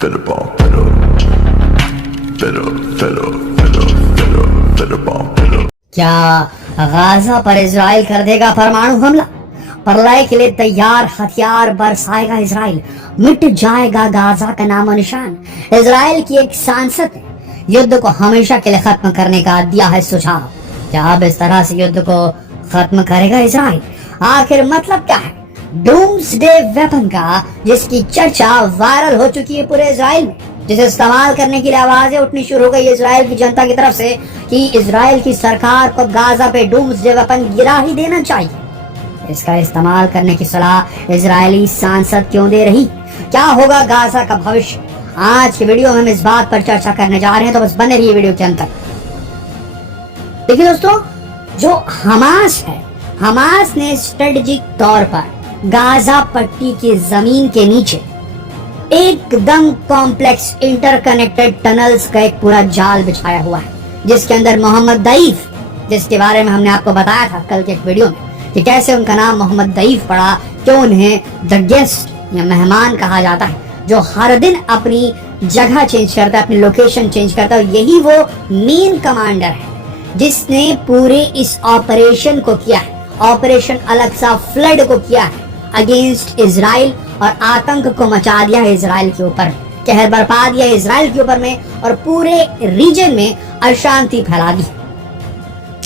Fiddle ball, fiddle, fiddle, fiddle, fiddle, fiddle, fiddle ball, fiddle. क्या Gaza पर Israel कर देगा परमाणु हमला? प्रलय के लिए तैयार हथियार बरसाएगा इजराइल, मिट जाएगा गाजा का नामो निशान। इजराइल की एक सांसद ने युद्ध को हमेशा के लिए खत्म करने का दिया है सुझाव। क्या अब इस तरह से युद्ध को खत्म करेगा इजराइल? आखिर मतलब क्या है डूम्सडे वेपन का, जिसकी चर्चा वायरल हो चुकी है पूरे इजराइल में, जिसे इस्तेमाल करने के लिए आवाजें उठनी शुरू हो गई इजराइल की जनता की तरफ से कि इजराइल की सरकार को गाजा पे डूम्सडे वेपन गिरा ही देना चाहिए। इसका इस्तेमाल करने की सलाह इजरायली सांसद क्यों दे रही? क्या होगा गाजा का भविष्य? आज के वीडियो में हम इस बात पर चर्चा करने जा रहे हैं, तो बस बने रहिए वीडियो के अंत तक। देखिए दोस्तों, जो हमास है, हमास ने स्ट्रेटेजिक तौर पर गाजा पट्टी की जमीन के नीचे एकदम कॉम्प्लेक्स इंटरकनेक्टेड टनल्स का एक पूरा जाल बिछाया हुआ है, जिसके अंदर मोहम्मद दईफ, जिसके बारे में हमने आपको बताया था कल के एक वीडियो में कि कैसे उनका नाम मोहम्मद दईफ पड़ा, क्यों उन्हें द गेस्ट या मेहमान कहा जाता है, जो हर दिन अपनी जगह चेंज करता है, अपनी लोकेशन चेंज करता है। यही वो मेन कमांडर है जिसने पूरे इस ऑपरेशन को किया है, ऑपरेशन अलक्सा फ्लड को किया है अगेंस्ट इजराइल, और आतंक को मचा दिया है इजराइल के ऊपर, कहर बरपा दिया इजराइल के ऊपर में, और पूरे रीजन में अशांति फैला दी।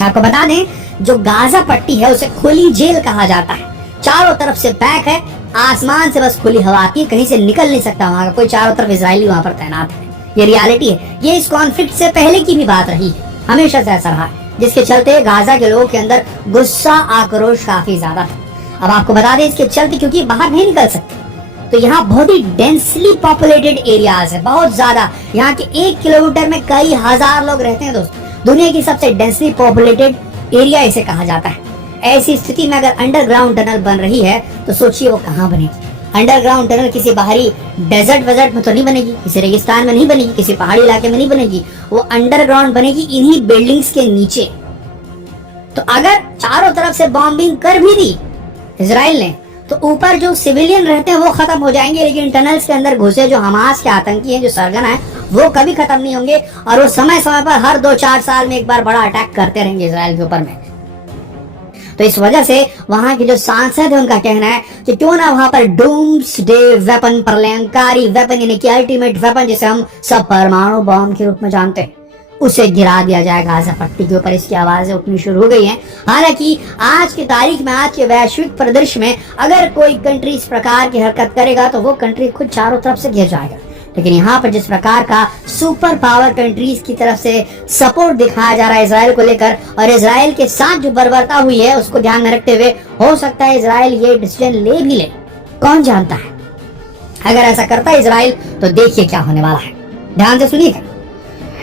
आपको बता दें, जो गाजा पट्टी है उसे खुली जेल कहा जाता है। चारों तरफ से पैक है, आसमान से बस खुली हवा आती है, कहीं से निकल नहीं सकता वहां का कोई, चारों तरफ इजरायली वहां पर तैनात है। ये रियलिटी है। ये इस कॉन्फ्लिक्ट से पहले की भी बात रही है, हमेशा से ऐसा रहा है, जिसके चलते गाजा के लोगों के अंदर गुस्सा आक्रोश काफी ज्यादा था। अब आपको बता दें इसके चलते, क्योंकि बाहर नहीं निकल सकते, तो यहाँ बहुत ही डेंसली पॉपुलेटेड एरियाज है, बहुत ज्यादा। यहाँ के 1 किलोमीटर में कई हजार लोग रहते हैं दोस्तों। दुनिया की सबसे डेंसली पॉपुलेटेड एरिया इसे कहा जाता है। ऐसी स्थिति में अगर अंडरग्राउंड टनल बन रही है तो सोचिए वो कहाँ बनेगी। अंडरग्राउंड टनल किसी बाहरी डेजर्ट वेजर्ट में तो नहीं बनेगी, किसी रेगिस्तान में नहीं बनेगी, किसी पहाड़ी इलाके में नहीं बनेगी, वो अंडरग्राउंड बनेगी इन्हीं बिल्डिंग्स के नीचे। तो अगर चारों तरफ से बॉम्बिंग कर भी दी इजराइल ने, तो ऊपर जो सिविलियन रहते हैं वो खत्म हो जाएंगे, लेकिन टनल्स के अंदर घुसे जो हमास के आतंकी हैं, जो सरगना है, वो कभी खत्म नहीं होंगे, और वो समय समय पर हर 2-4 साल में एक बार बड़ा अटैक करते रहेंगे इजराइल के ऊपर में। तो इस वजह से वहां के जो सांसद है उनका कहना है कि क्यों ना वहां पर डूम्सडे वेपन, प्रलयंकारी वेपन, यानी कि अल्टीमेट वेपन जिसे हम सब परमाणु बॉम्ब के रूप में जानते हैं, उसे गिरा दिया जाए गाजा पट्टी के ऊपर। इसकी आवाजें उठनी शुरू हो गई हैं। हालांकि आज की तारीख में, आज के वैश्विक परिदृश्य में, अगर कोई कंट्री इस प्रकार की हरकत करेगा तो वो कंट्री खुद चारों तरफ से घिर जाएगा। लेकिन यहाँ पर जिस प्रकार का सुपर पावर कंट्रीज की तरफ से सपोर्ट दिखाया जा रहा है इजराइल को लेकर, और इजराइल के साथ जो बर्बरता हुई है उसको ध्यान में रखते हुए, हो सकता है इजराइल ये डिसीजन ले भी ले, कौन जानता है। अगर ऐसा करता है इजराइल तो देखिए क्या होने वाला है। ध्यान से सुनिएगा।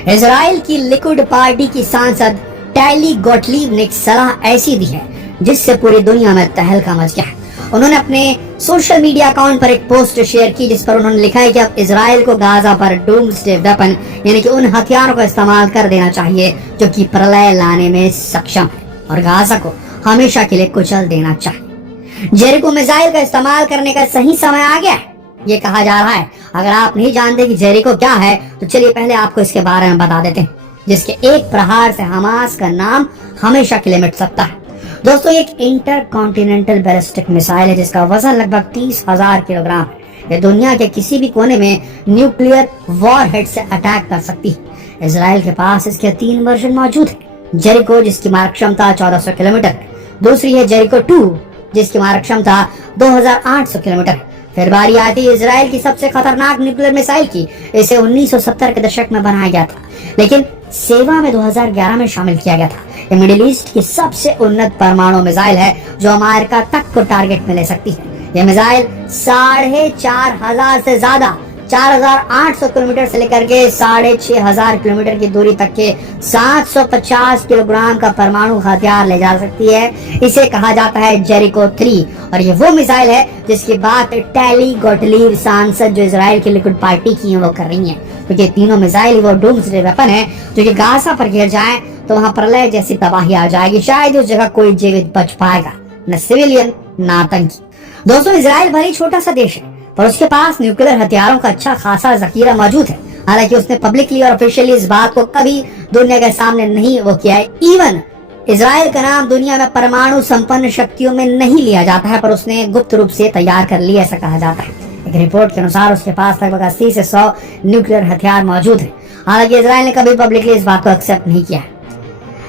इजराइल की लिक्विड पार्टी की सांसद टैली गोटलीब ने एक सलाह ऐसी दी है जिससे पूरी दुनिया में तहलका मच गया है। उन्होंने अपने सोशल मीडिया अकाउंट पर एक पोस्ट शेयर की जिस पर उन्होंने लिखा है कि अब इजराइल को गाजा पर डूम्सडे वेपन, यानी कि उन हथियारों का इस्तेमाल कर देना चाहिए जो कि प्रलय लाने में सक्षम है, और गाजा को हमेशा के लिए कुचल देना चाहिए। जेरिको मिसाइल का इस्तेमाल करने का सही समय आ गया है, ये कहा जा रहा है। अगर आप नहीं जानते कि जेरिको क्या है, तो चलिए पहले आपको इसके बारे में बता देते हैं, जिसके एक प्रहार से हमास का नाम हमेशा के लिए मिट सकता है। दोस्तों, एक इंटर कॉन्टिनेंटल बैलिस्टिक मिसाइल है जिसका वजन लगभग 30,000 किलोग्राम है। ये दुनिया के किसी भी कोने में न्यूक्लियर वॉरहेड से अटैक कर सकती है। इजराइल के पास इसके 3 वर्जन मौजूद है। जेरिको, जिसकी मारक क्षमता 1400 किलोमीटर है। दूसरी है जेरिको 2, जिसकी मारक क्षमता 2800 किलोमीटर है। फिर बारी आती है इजराइल की सबसे खतरनाक न्यूक्लियर मिसाइल की। इसे 1970 के दशक में बनाया गया था, लेकिन सेवा में 2011 में शामिल किया गया था। ये मिडिल ईस्ट की सबसे उन्नत परमाणु मिसाइल है जो अमेरिका तक को टारगेट में ले सकती है। यह मिसाइल 4,500 से ज्यादा 4,800 किलोमीटर से लेकर के 6,500 किलोमीटर की दूरी तक के 750 किलोग्राम का परमाणु हथियार ले जा सकती है। इसे कहा जाता है जेरिको 3, और ये वो मिसाइल है जिसकी बात टैली गोटलीब सांसद जो इजराइल की लिक्विड पार्टी की है वो कर रही है, क्योंकि तो तीनों मिसाइल वो डूम्सडे वेपन है जो कि गाजा पर गिर जाए तो वहां प्रलय जैसी तबाही आ जाएगी। शायद उस जगह कोई जीवित बच पाएगा, न सिविलियन न आतंकी। दोस्तों, इजराइल भले छोटा सा देश है, पर उसके पास न्यूक्लियर हथियारों का अच्छा खासा जखीरा मौजूद है। हालांकि उसने पब्लिकली और ऑफिशियली इस बात को कभी दुनिया के सामने नहीं वो किया है। इवन इजराइल का नाम दुनिया में परमाणु संपन्न शक्तियों में नहीं लिया जाता है, पर उसने गुप्त रूप से तैयार कर लिया, ऐसा कहा जाता है। एक रिपोर्ट के अनुसार उसके पास लगभग 80 से 100 न्यूक्लियर हथियार मौजूद है। हालांकि इजराइल ने कभी पब्लिकली इस बात को एक्सेप्ट नहीं किया है।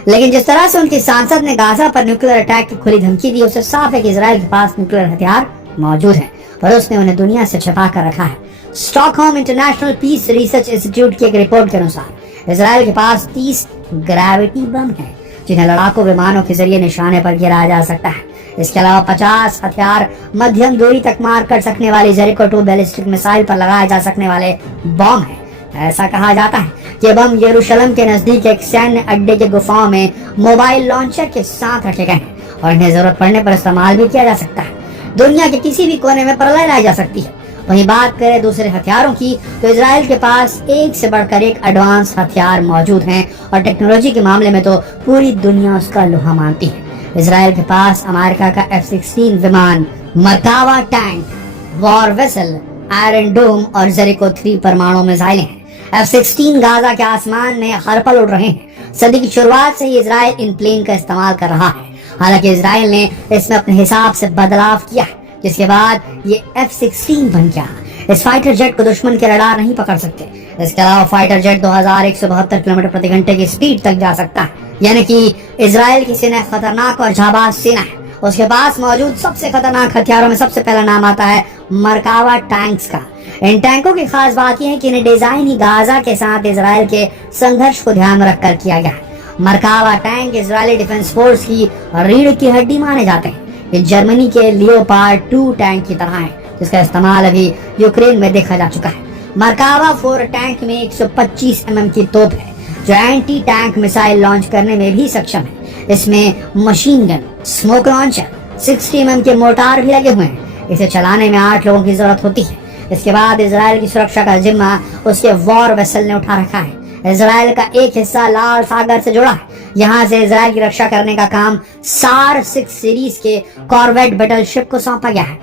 लेकिन जिस तरह से उनकी सांसद ने गाजा पर न्यूक्लियर अटैक की खुली धमकी दी, उससे साफ है कि इजराइल के पास न्यूक्लियर हथियार मौजूद है, पर उसने उन्हें दुनिया से छिपा कर रखा है। Stockholm International Peace Research Institute की एक रिपोर्ट के अनुसार इजराइल के पास 30 ग्रेविटी बम है, जिन्हें लड़ाकू विमानों के जरिए निशाने पर गिराया जा सकता है। इसके अलावा 50 हथियार मध्यम दूरी तक मार कर सकने वाली जेरिको 2 बैलिस्टिक मिसाइल पर लगाए जा सकने वाले बम है। ऐसा कहा जाता है कि बम यरूशलेम के नजदीक एक सैन्य अड्डे के गुफाओं में मोबाइल लॉन्चर के साथ रखे गए हैं और इन्हें जरूरत पड़ने पर इस्तेमाल भी किया जा सकता है। दुनिया के किसी भी कोने में प्रलय लाई जा सकती है। वहीं बात करें दूसरे हथियारों की, तो इजराइल के पास एक से बढ़कर एक एडवांस हथियार मौजूद हैं और टेक्नोलॉजी के मामले में तो पूरी दुनिया उसका लोहा मानती है। इजराइल के पास अमेरिका का F-16 विमान, मर्कावा टैंक, वॉर वेसल, आयरन डोम और जेरिको 3 परमाणु मिसाइलें हैं। F-16 गाजा के आसमान में हर पल उड़ रहे हैं। सदी की शुरुआत से ही इजराइल इन प्लेन का इस्तेमाल कर रहा है। हालांकि इजराइल ने इसमें अपने हिसाब से बदलाव किया, जिसके बाद ये F-16 बन गया। इस फाइटर जेट को दुश्मन के रडार नहीं पकड़ सकते। इसके अलावा फाइटर जेट 2172 किलोमीटर प्रति घंटे की स्पीड तक जा सकता है। यानी कि इजराइल की सेना खतरनाक और जाबाज सेना है। उसके पास मौजूद सबसे खतरनाक हथियारों में सबसे पहला नाम आता है मर्कावा टैंक्स का। इन टैंकों की खास बात यह है कि इन्हें डिजाइन ही गाजा के साथ इजराइल के संघर्ष को ध्यान में रखकर किया गया है। मर्कावा टैंक इजरायली डिफेंस फोर्स की रीढ़ की हड्डी माने जाते हैं। ये जर्मनी के लियोपार्ड 2 टैंक की तरह है, जिसका इस्तेमाल अभी यूक्रेन में देखा जा चुका है। मर्कावा 4 टैंक में 125 mm की तोप है, जो एंटी टैंक मिसाइल लॉन्च करने में भी सक्षम है। इसमें machine gun, smoke launcher, 60 mm के मोर्टार भी लगे हुए हैं। इसे चलाने में 8 लोगों की जरूरत होती है। इसके बाद इजराइल की सुरक्षा का जिम्मा उसके वॉर वेसल ने उठा रखा है। इजराइल का एक हिस्सा लाल सागर से जुड़ा है। यहाँ से इजराइल की रक्षा करने का काम SAR 6 सीरीज के कॉर्वेट बैटलशिप को सौंपा गया है।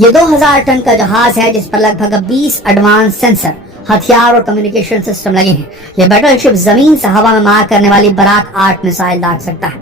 ये 2000 टन का जहाज है, जिस पर लगभग 20 एडवांस सेंसर, हथियार और कम्युनिकेशन सिस्टम लगे हैं। ये बैटलशिप जमीन से हवा में मार करने वाली बराक 8 मिसाइल दाग सकता है।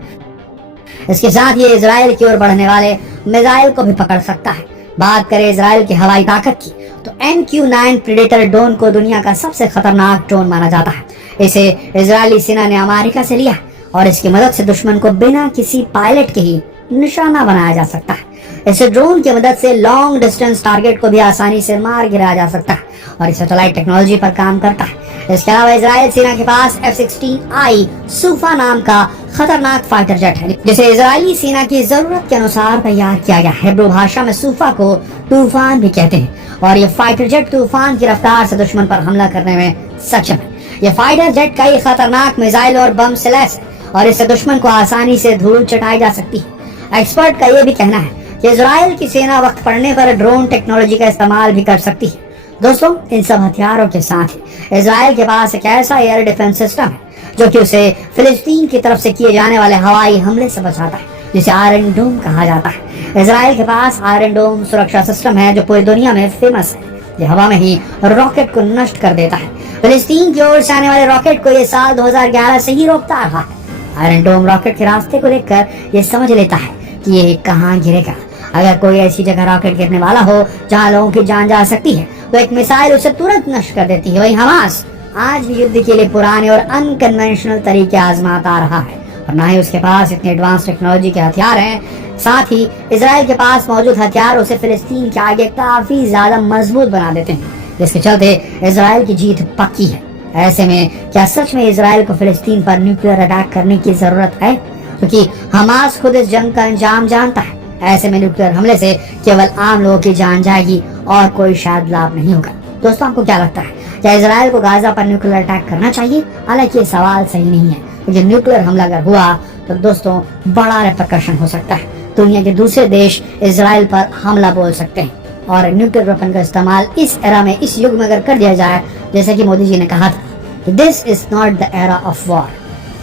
इसके साथ ये इजराइल की ओर बढ़ने वाले मिसाइल को भी पकड़ सकता है। बात करें इजराइल की हवाई ताकत की, तो MQ-9 प्रेडेटर ड्रोन को दुनिया का सबसे खतरनाक ड्रोन माना जाता है। इसे इजरायली सेना ने अमेरिका से लिया और इसकी मदद से दुश्मन को बिना किसी पायलट के ही निशाना बनाया जा सकता है। इस ड्रोन की मदद से लॉन्ग डिस्टेंस टारगेट को भी आसानी से मार गिराया जा सकता है और इस सैटेलाइट टेक्नोलॉजी पर काम करता है। इसके अलावा इजराइल सेना के पास F-16I सूफा नाम का खतरनाक फाइटर जेट है, जिसे इजरायली सेना की जरूरत के अनुसार तैयार किया गया है। हिब्रू भाषा में सूफा को तूफान भी कहते हैं और ये फाइटर जेट तूफान की रफ्तार से दुश्मन पर हमला करने में सक्षम है। ये फाइटर जेट कई खतरनाक मिसाइल और बम से लैस है और इससे दुश्मन को आसानी से धूल चटाई जा सकती है। एक्सपर्ट का यह भी कहना है कि इजराइल की सेना वक्त पड़ने पर ड्रोन टेक्नोलॉजी का इस्तेमाल भी कर सकती है। दोस्तों, इन सब हथियारों के साथ इजराइल के पास एक ऐसा एयर डिफेंस सिस्टम है जो कि उसे फिलिस्तीन की तरफ से किए जाने वाले हवाई हमले से बचाता है, जिसे आयरन डोम कहा जाता है। इजराइल के पास आयरन डोम सुरक्षा सिस्टम है जो पूरी दुनिया में फेमस है। ये हवा में ही रॉकेट को नष्ट कर देता है। फिलिस्तीन की ओर से आने वाले रॉकेट को ये साल 2011 से ही रोकता रहा है। आयरन डोम रॉकेट के रास्ते को देखकर ये समझ लेता है कि ये कहाँ गिरेगा। अगर कोई ऐसी जगह रॉकेट गिरने वाला हो जहाँ लोगों की जान जा सकती है, तो एक मिसाइल उसे तुरंत नष्ट कर देती है। वही हमास आज भी युद्ध के लिए पुराने और अनकन्वेंशनल तरीके आजमाता आ रहा है और ना ही उसके पास इतने एडवांस टेक्नोलॉजी के हथियार हैं। साथ ही इजराइल के पास मौजूद हथियार उसे फिलिस्तीन के आगे काफी ज्यादा मजबूत बना देते हैं, जिसके चलते इजराइल की जीत पक्की है। ऐसे में क्या सच में इजराइल को फिलिस्तीन पर न्यूक्लियर अटैक करने की जरूरत है? क्योंकि हमास खुद इस जंग का अंजाम जानता है। ऐसे में न्यूक्लियर हमले से केवल आम लोगों की जान जाएगी और कोई शायद लाभ नहीं होगा। दोस्तों, आपको क्या लगता है, क्या इजराइल को गाजा पर न्यूक्लियर अटैक करना चाहिए? हालांकि ये सवाल सही नहीं है, क्योंकि न्यूक्लियर हमला अगर हुआ तो दोस्तों बड़ा रिपरकशन हो सकता है। दुनिया के दूसरे देश इजराइल पर हमला बोल सकते हैं और न्यूक्लियर वेपन का इस्तेमाल इस एरा में, इस युग में अगर कर दिया जाए, जैसे कि मोदी जी ने कहा था, this is not the era of war.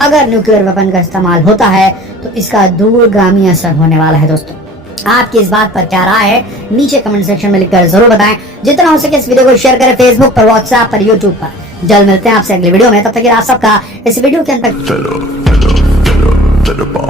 अगर न्यूक्लियर वेपन का इस्तेमाल होता है तो इसका दूरगामी असर होने वाला है। दोस्तों, आपकी इस बात पर क्या राय है नीचे कमेंट सेक्शन में लिखकर जरूर बताएं। जितना हो सके इस वीडियो को शेयर करें फेसबुक पर, व्हाट्सएप पर, यूट्यूब पर। जल्द मिलते हैं आपसे अगले वीडियो में, तब तक आप सबका इस वीडियो के अंत तक fellow, fellow, fellow, fellow bomb.